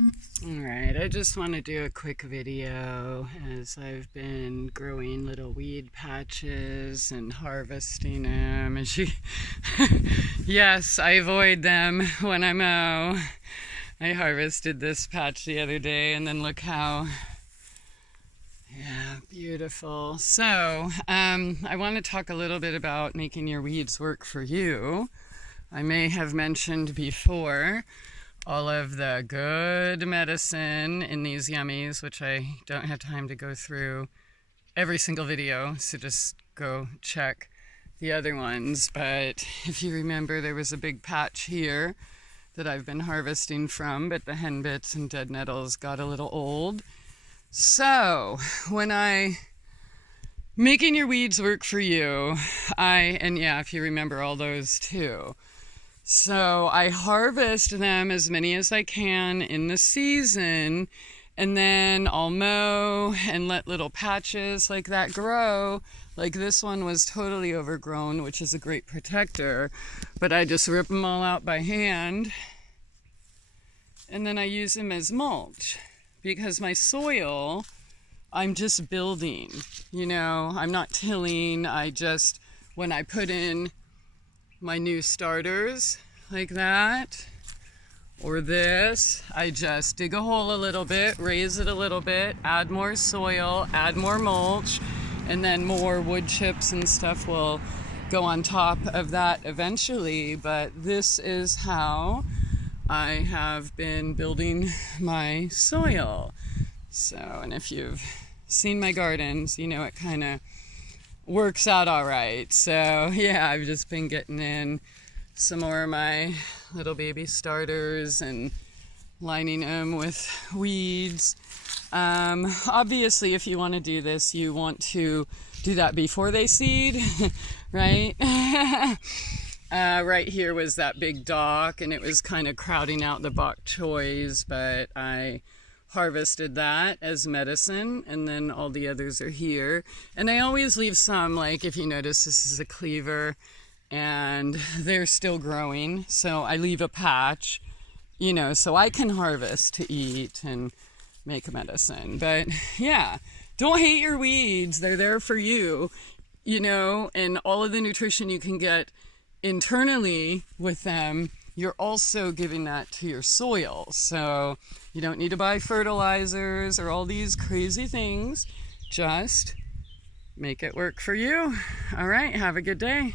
Alright, I just want to do a quick video as I've been growing little weed patches and harvesting them. And yes, I avoid them when I mow. I harvested this patch the other day and then look how, yeah, beautiful. So, I want to talk a little bit about making your weeds work for you. I may have mentioned before all of the good medicine in these yummies, which I don't have time to go through every single video, so just go check the other ones. But if you remember, there was a big patch here that I've been harvesting from, but the henbits and dead nettles got a little old. So when making your weeds work for you, and yeah, if you remember all those too. So I harvest them as many as I can in the season, and then I'll mow and let little patches like that grow. Like this one was totally overgrown, which is a great protector, but I just rip them all out by hand, and then I use them as mulch because my soil, I'm just building, I'm not tilling. When I put in my new starters like that or this, I just dig a hole a little bit, raise it a little bit, add more soil, add more mulch, and then more wood chips and stuff will go on top of that eventually. But this is how I have been building my soil. So, and if you've seen my gardens, it kind of works out all right. So yeah, I've just been getting in some more of my little baby starters and lining them with weeds. Obviously, if you want to do this, you want to do that before they seed, right? Right here was that big dock, and it was kind of crowding out the bok choys, but I harvested that as medicine, and then all the others are here. And I always leave some, like if you notice, this is a cleaver and they're still growing, so I leave a patch, so I can harvest to eat and make medicine. But yeah, don't hate your weeds. They're there for you, and all of the nutrition you can get internally with them, you're also giving that to your soil. So you don't need to buy fertilizers or all these crazy things. Just make it work for you. All right, have a good day.